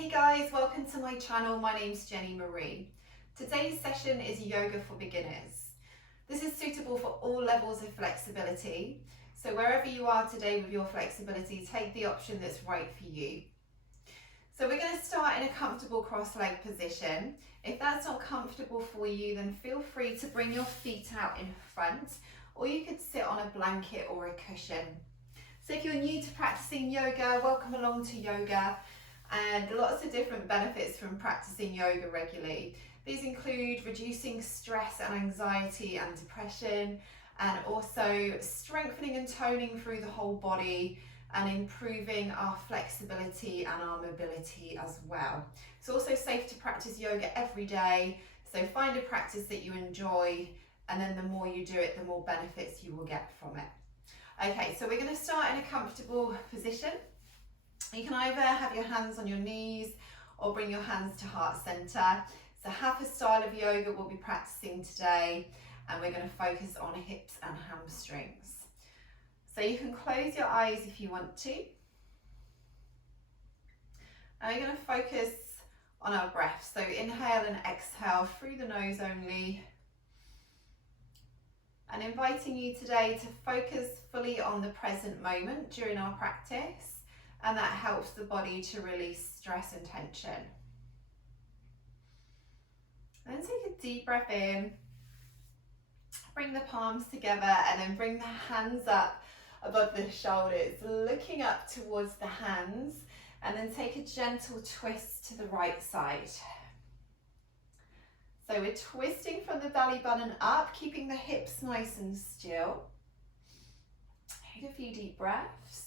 Hey guys, welcome to my channel. My name's Jenny Marie. Today's session is yoga for beginners. This is suitable for all levels of flexibility. So wherever you are today with your flexibility, take the option that's right for you. So we're going to start in a comfortable cross-leg position. If that's not comfortable for you, then feel free to bring your feet out in front, or you could sit on a blanket or a cushion. So if you're new to practicing yoga, welcome along to yoga. And lots of different benefits from practicing yoga regularly. These include reducing stress and anxiety and depression, and also strengthening and toning through the whole body and improving our flexibility and our mobility as well. It's also safe to practice yoga every day, so find a practice that you enjoy, and then the more you do it, the more benefits you will get from it. Okay, so we're going to start in a comfortable position. You can either have your hands on your knees or bring your hands to heart center. So Hatha style of yoga we'll be practicing today, and we're going to focus on hips and hamstrings. So you can close your eyes if you want to. And we're going to focus on our breath. So inhale and exhale through the nose only. And inviting you today to focus fully on the present moment during our practice. And that helps the body to release stress and tension. And then take a deep breath in. Bring the palms together and then bring the hands up above the shoulders, looking up towards the hands, and then take a gentle twist to the right side. So we're twisting from the belly button up, keeping the hips nice and still. Take a few deep breaths.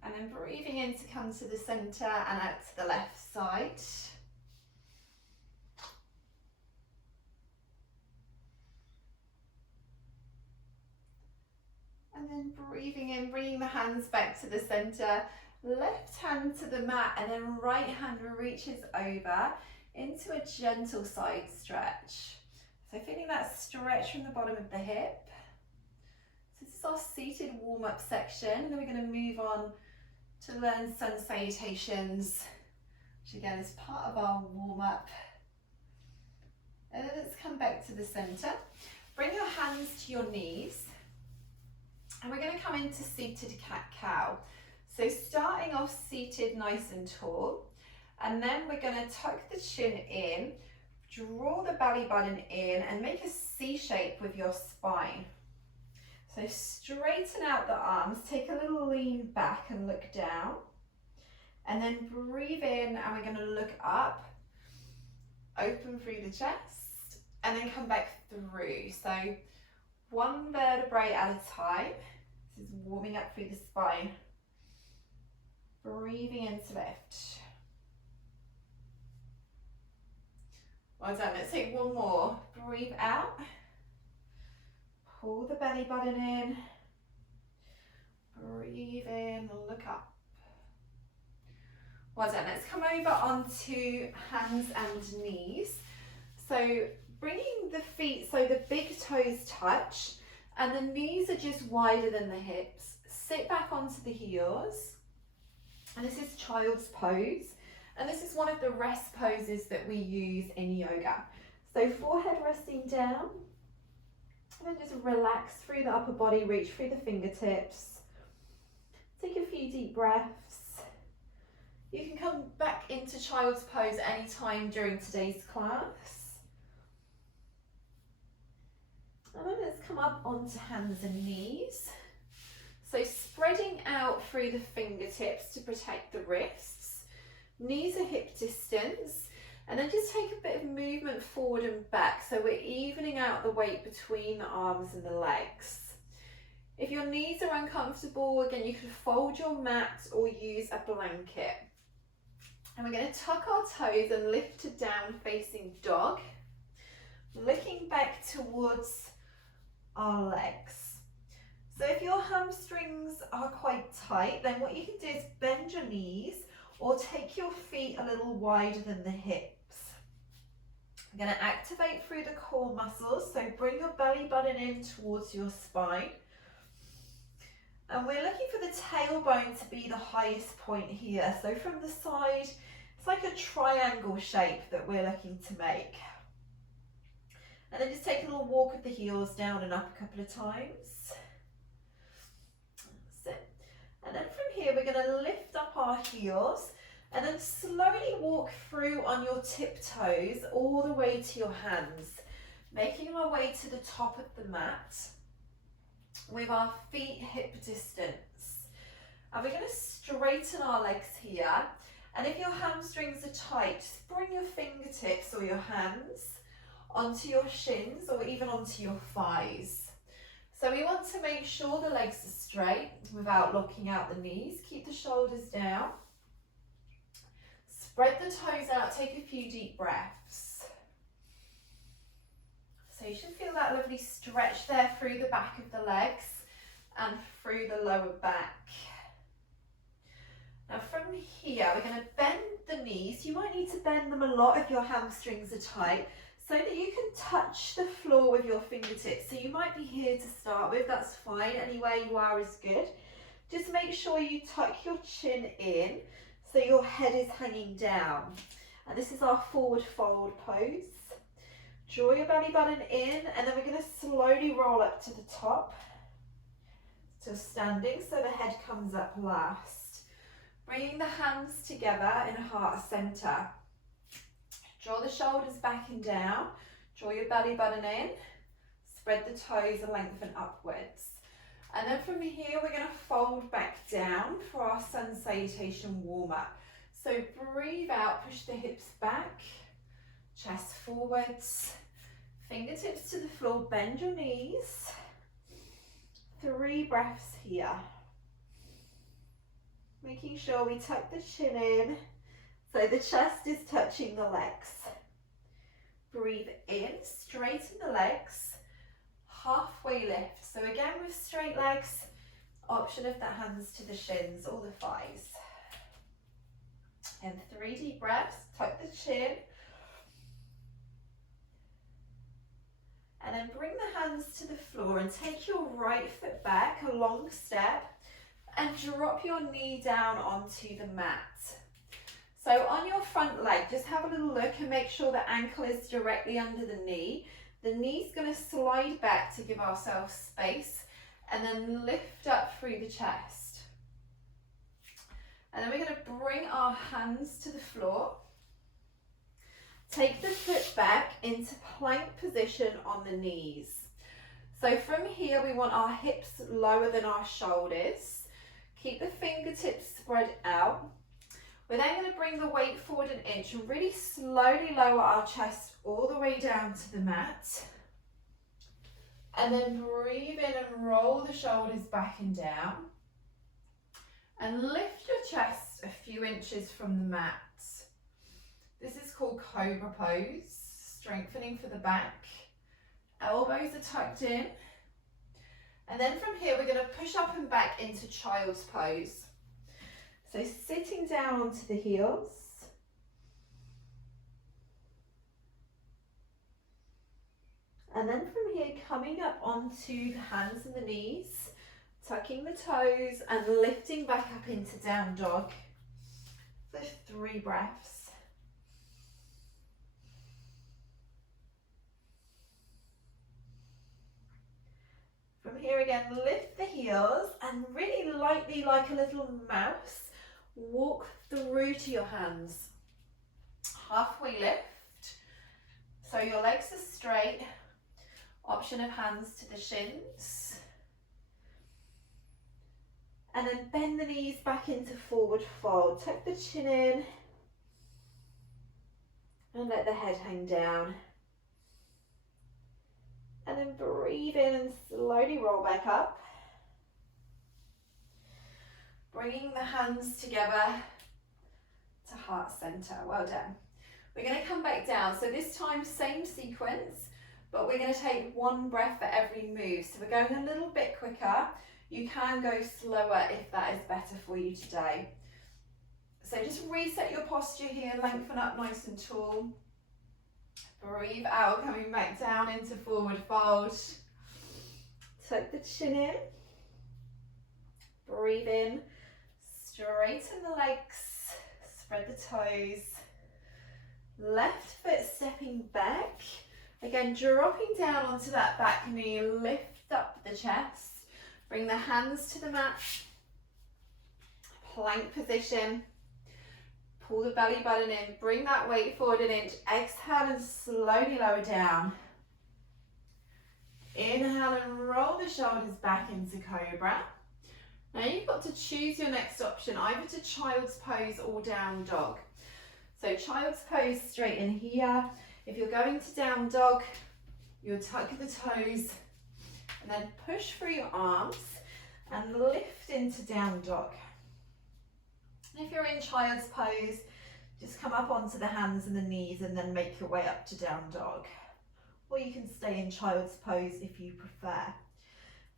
And then breathing in to come to the center and out to the left side. And then breathing in, bringing the hands back to the center. Left hand to the mat, and then right hand reaches over into a gentle side stretch. So feeling that stretch from the bottom of the hip. So this is our seated warm-up section, and then we're going to move on to learn sun salutations, which again is part of our warm-up. And then let's come back to the center. Bring your hands to your knees, and we're going to come into seated cat-cow. So starting off seated nice and tall, and then we're going to tuck the chin in, draw the belly button in, and make a C shape with your spine. So straighten out the arms, take a little lean back and look down, and then breathe in, and we're going to look up, open through the chest, and then come back through. So one vertebrae at a time. This is warming up through the spine. Breathing in to lift. Well done. Let's take one more. Breathe out. Pull the belly button in, breathe in, look up. Well done. Let's come over onto hands and knees. So bringing the feet so the big toes touch and the knees are just wider than the hips. Sit back onto the heels. And this is child's pose. And this is one of the rest poses that we use in yoga. So forehead resting down. And then just relax through the upper body, reach through the fingertips. Take a few deep breaths. You can come back into child's pose anytime during today's class. And then let's come up onto hands and knees. So spreading out through the fingertips to protect the wrists. Knees are hip distance. And then just take a bit of movement forward and back, so we're evening out the weight between the arms and the legs. If your knees are uncomfortable, again, you can fold your mat or use a blanket. And we're going to tuck our toes and lift to down facing dog, looking back towards our legs. So if your hamstrings are quite tight, then what you can do is bend your knees or take your feet a little wider than the hips. We're going to activate through the core muscles, so bring your belly button in towards your spine. And we're looking for the tailbone to be the highest point here. So from the side, it's like a triangle shape that we're looking to make. And then just take a little walk of the heels down and up a couple of times. That's it. And then from here, we're going to lift up our heels and then slowly walk through on your tiptoes all the way to your hands, making our way to the top of the mat with our feet hip distance. And we're going to straighten our legs here. And if your hamstrings are tight, just bring your fingertips or your hands onto your shins or even onto your thighs. So we want to make sure the legs are straight without locking out the knees. Keep the shoulders down. Spread the toes out, take a few deep breaths. So you should feel that lovely stretch there through the back of the legs and through the lower back. Now from here, we're going to bend the knees. You might need to bend them a lot if your hamstrings are tight, so that you can touch the floor with your fingertips. So you might be here to start with, that's fine. Anywhere you are is good. Just make sure you tuck your chin in so your head is hanging down. And this is our forward fold pose. Draw your belly button in, and then we're going to slowly roll up to the top to standing, so the head comes up last. Bringing the hands together in a heart center. Draw the shoulders back and down. Draw your belly button in. Spread the toes and lengthen upwards. And then from here, we're going to fold back down for our sun salutation warm up. So breathe out, push the hips back, chest forwards, fingertips to the floor, bend your knees. 3 breaths here. Making sure we tuck the chin in so the chest is touching the legs. Breathe in, straighten the legs, halfway lift. So again with straight legs, option of the hands to the shins or the thighs. And 3 deep breaths, tuck the chin. And then bring the hands to the floor and take your right foot back, a long step, and drop your knee down onto the mat. So on your front leg, just have a little look and make sure the ankle is directly under the knee. The knee's going to slide back to give ourselves space and then lift up through the chest. And then we're going to bring our hands to the floor. Take the foot back into plank position on the knees. So from here, we want our hips lower than our shoulders. Keep the fingertips spread out. We're then going to bring the weight forward an inch and really slowly lower our chest all the way down to the mat. And then breathe in and roll the shoulders back and down. And lift your chest a few inches from the mat. This is called Cobra Pose, strengthening for the back. Elbows are tucked in. And then from here, we're going to push up and back into Child's Pose. So sitting down onto the heels. And then from here, coming up onto the hands and the knees, tucking the toes and lifting back up into down dog for 3 breaths. From here again, lift the heels and really lightly, like a little mouse, walk through to your hands. Halfway lift, so your legs are straight. Option of hands to the shins. And then bend the knees back into forward fold. Tuck the chin in and let the head hang down. And then breathe in and slowly roll back up. Bringing the hands together to heart center. Well done. We're going to come back down. So this time, same sequence, but we're going to take 1 breath for every move. So we're going a little bit quicker. You can go slower if that is better for you today. So just reset your posture here, lengthen up nice and tall. Breathe out, coming back down into forward fold. Tuck the chin in. breathe in, straighten the legs, spread the toes. Left foot stepping back. Again, dropping down onto that back knee, lift up the chest. Bring the hands to the mat. Plank position. Pull the belly button in, bring that weight forward an inch. Exhale and slowly lower down. Inhale and roll the shoulders back into Cobra. Now you've got to choose your next option, either to Child's Pose or Down Dog. So Child's Pose straight in here. If you're going to Down Dog, you'll tuck the toes and then push through your arms and lift into Down Dog. If you're in Child's Pose, just come up onto the hands and the knees and then make your way up to Down Dog. Or you can stay in Child's Pose if you prefer.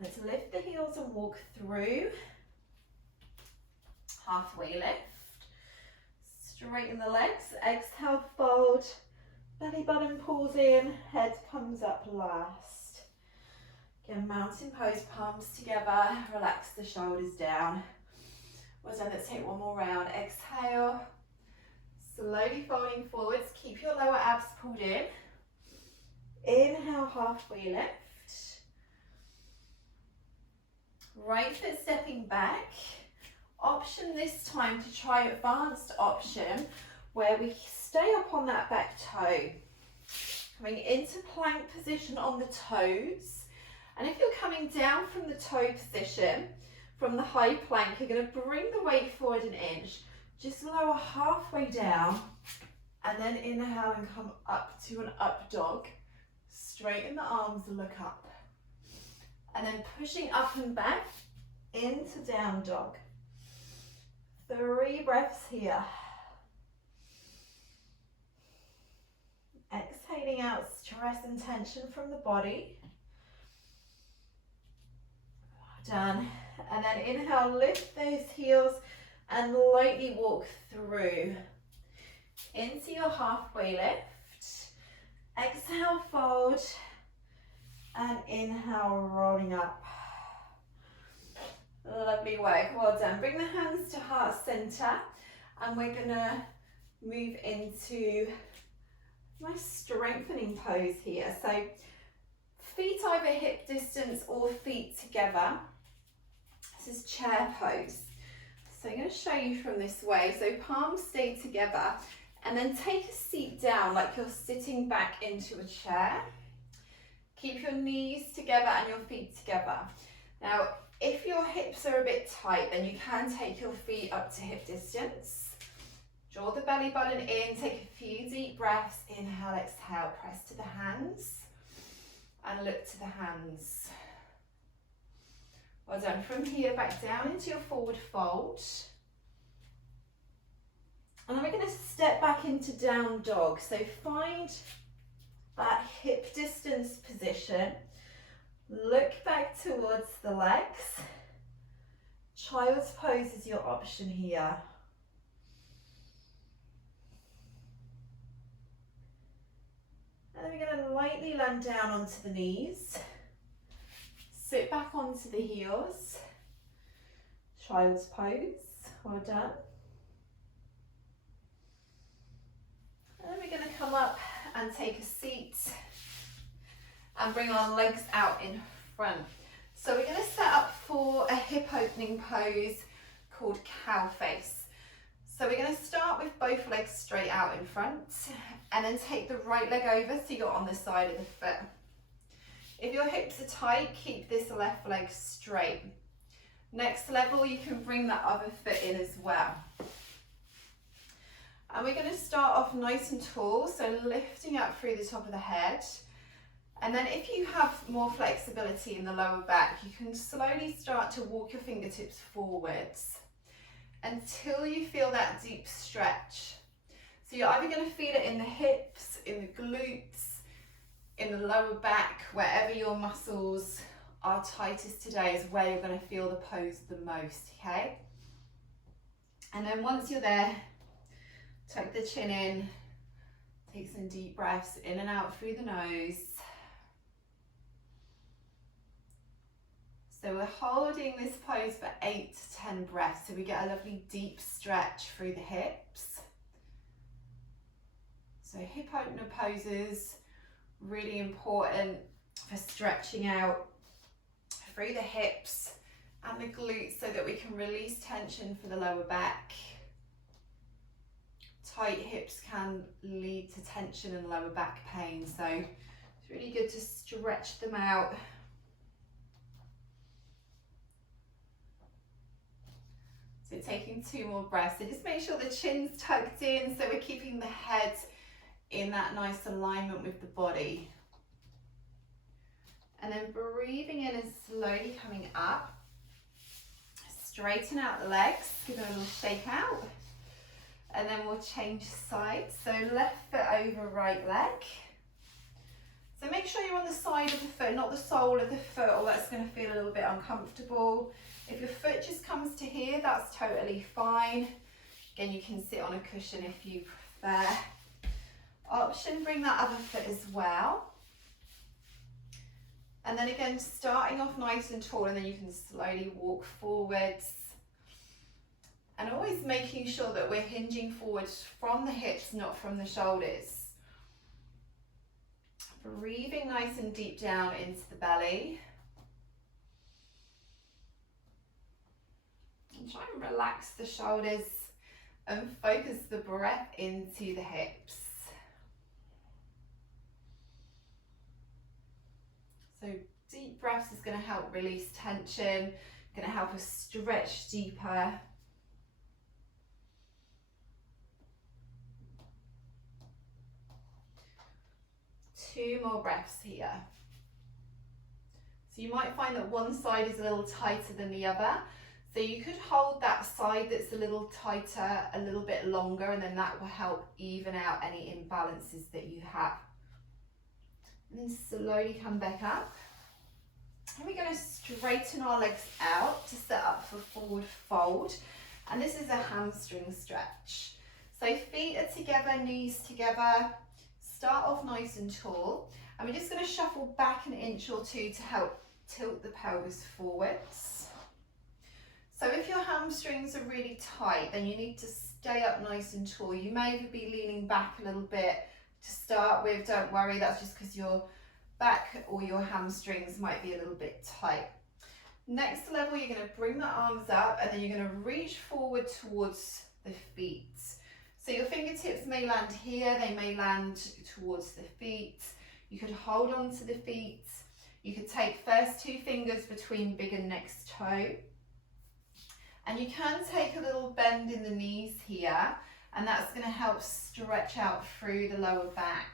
Let's lift the heels and walk through. Halfway lift. Straighten the legs. Exhale, fold. Belly button pulls in. Head comes up last. Again, mountain pose, palms together. Relax the shoulders down. Well done, let's take one more round. Exhale, slowly folding forwards. Keep your lower abs pulled in. Inhale, halfway lift. Right foot stepping back. Option this time to try advanced option where we stay up on that back toe. Coming into plank position on the toes. And if you're coming down from the toe position, from the high plank, you're going to bring the weight forward an inch, just lower halfway down, and then inhale and come up to an up dog. Straighten the arms, look up. And then pushing up and back into Down Dog. 3 breaths here. Exhaling out stress and tension from the body. Done. And then inhale, lift those heels and lightly walk through into your halfway lift. Exhale, fold, and inhale, rolling up. Lovely work, well done. Bring the hands to heart center, and we're gonna move into nice strengthening pose here. So feet either hip distance or feet together. This is chair pose. So I'm going to show you from this way. So palms stay together and then take a seat down like you're sitting back into a chair. Keep your knees together and your feet together. Now, if your hips are a bit tight, then you can take your feet up to hip distance. Draw the belly button in, take a few deep breaths. Inhale, exhale, press to the hands and look to the hands. Well done. From here, back down into your forward fold. And then we're going to step back into Down Dog. So find that hip distance position. Look back towards the legs. Child's Pose is your option here. And then we're going to lightly land down onto the knees. Sit back onto the heels. Child's Pose. Well done. And then we're going to come up and take a seat and bring our legs out in front. So we're going to set up for a hip opening pose called cow face. So we're going to start with both legs straight out in front and then take the right leg over so you're on the side of the foot. If your hips are tight, keep this left leg straight. Next level, you can bring that other foot in as well. And we're going to start off nice and tall, so lifting up through the top of the head. And then if you have more flexibility in the lower back, you can slowly start to walk your fingertips forwards until you feel that deep stretch. So you're either going to feel it in the hips, in the glutes, in the lower back, wherever your muscles are tightest today is where you're going to feel the pose the most, okay? And then once you're there, tuck the chin in, take some deep breaths in and out through the nose. So we're holding this pose for 8 to 10 breaths, so we get a lovely deep stretch through the hips. So hip opener poses, really important for stretching out through the hips and the glutes so that we can release tension for the lower back. Tight hips can lead to tension and lower back pain, so it's really good to stretch them out. So taking 2 more breaths. So just make sure the chin's tucked in, so we're keeping the head in that nice alignment with the body. And then breathing in and slowly coming up. Straighten out the legs, give them a little shake out. And then we'll change sides. So left foot over right leg. So make sure you're on the side of the foot, not the sole of the foot, or that's going to feel a little bit uncomfortable. If your foot just comes to here, that's totally fine. Again, you can sit on a cushion if you prefer. Option, bring that other foot as well. And then again, starting off nice and tall, and then you can slowly walk forwards. And always making sure that we're hinging forwards from the hips, not from the shoulders. Breathing nice and deep down into the belly. And try and relax the shoulders and focus the breath into the hips. So deep breaths is going to help release tension, going to help us stretch deeper. Two more breaths here. So you might find that one side is a little tighter than the other. So you could hold that side that's a little tighter a little bit longer, and then that will help even out any imbalances that you have. And then slowly come back up. And we're going to straighten our legs out to set up for forward fold. And this is a hamstring stretch. So feet are together, knees together. Start off nice and tall. And we're just going to shuffle back an inch or two to help tilt the pelvis forwards. So if your hamstrings are really tight, then you need to stay up nice and tall. You may be leaning back a little bit to start with. Don't worry, that's just because your back or your hamstrings might be a little bit tight. Next level, you're going to bring the arms up, and then you're going to reach forward towards the feet. So your fingertips may land here, they may land towards the feet. You could hold on to the feet. You could take first 2 fingers between big and next toe. And you can take a little bend in the knees here, and that's going to help stretch out through the lower back.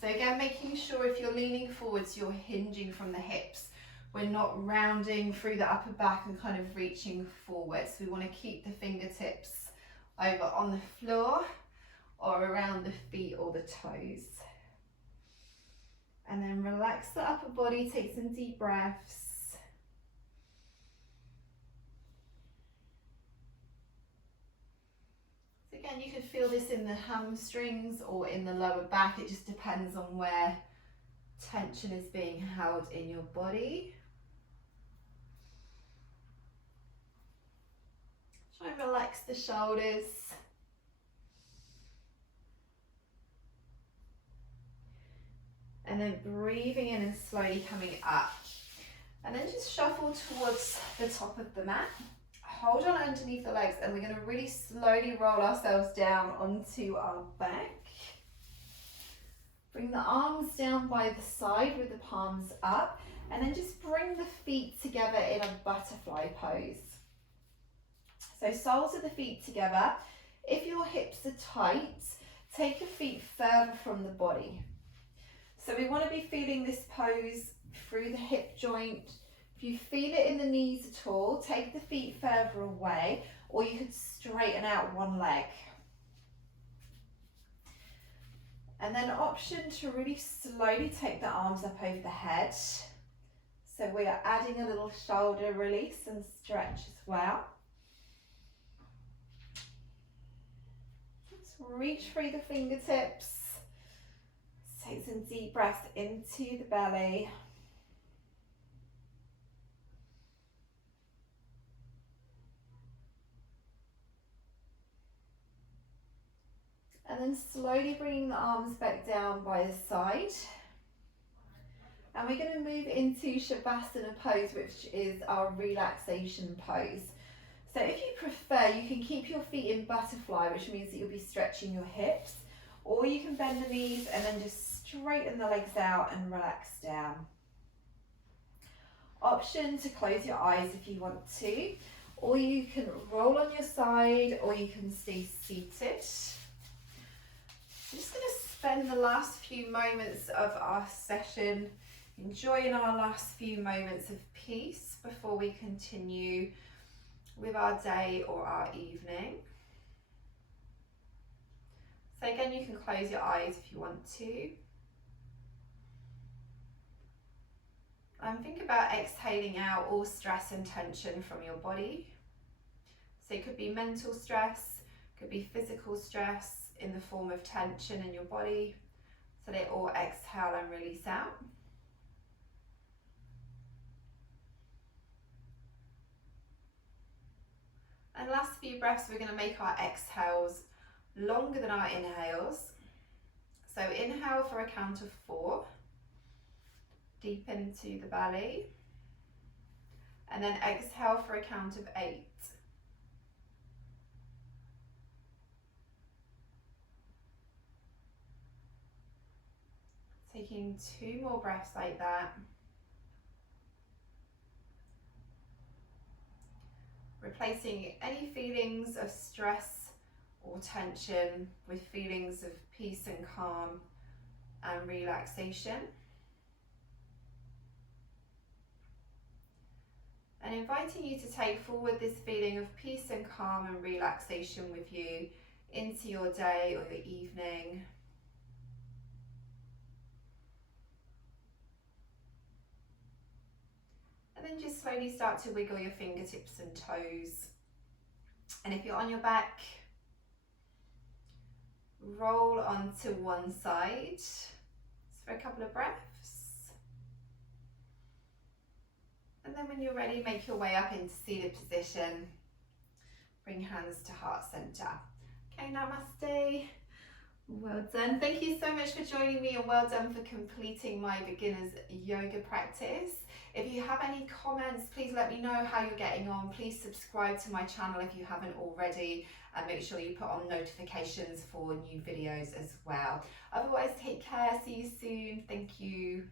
So again, making sure if you're leaning forwards, you're hinging from the hips. We're not rounding through the upper back and kind of reaching forwards. We want to keep the fingertips over on the floor or around the feet or the toes. And then relax the upper body, take some deep breaths. Again, you can feel this in the hamstrings or in the lower back. It just depends on where tension is being held in your body. Try and relax the shoulders. And then breathing in and slowly coming up. And then just shuffle towards the top of the mat. Hold on underneath the legs, and we're going to really slowly roll ourselves down onto our back. Bring the arms down by the side with the palms up, and then just bring the feet together in a butterfly pose. So soles of the feet together. If your hips are tight, take your feet further from the body. So we want to be feeling this pose through the hip joint. If you feel it in the knees at all, take the feet further away, or you could straighten out one leg. And then option to really slowly take the arms up over the head. So we are adding a little shoulder release and stretch as well. Just reach through the fingertips. Take some deep breaths into the belly. And then slowly bringing the arms back down by the side. And we're going to move into Shavasana Pose, which is our relaxation pose. So if you prefer, you can keep your feet in butterfly, which means that you'll be stretching your hips, or you can bend the knees and then just straighten the legs out and relax down. Option to close your eyes if you want to, or you can roll on your side, or you can stay seated. I'm just going to spend the last few moments of our session enjoying our last few moments of peace before we continue with our day or our evening. So again, you can close your eyes if you want to. And think about exhaling out all stress and tension from your body. So it could be mental stress, could be physical stress in the form of tension in your body. So they all exhale and release out. And last few breaths, we're going to make our exhales longer than our inhales. So inhale for a count of 4, deep into the belly, and then exhale for a count of 8. Taking 2 more breaths like that. Replacing any feelings of stress or tension with feelings of peace and calm and relaxation. And inviting you to take forward this feeling of peace and calm and relaxation with you into your day or your evening. And then just slowly start to wiggle your fingertips and toes. And if you're on your back, roll onto one side just for a couple of breaths. And then when you're ready, make your way up into seated position. Bring hands to heart center. Okay, namaste. Well done. Thank you so much for joining me, and well done for completing my beginners yoga practice. If you have any comments, please let me know how you're getting on. Please subscribe to my channel if you haven't already, and make sure you put on notifications for new videos as well. Otherwise, take care. See you soon. Thank you.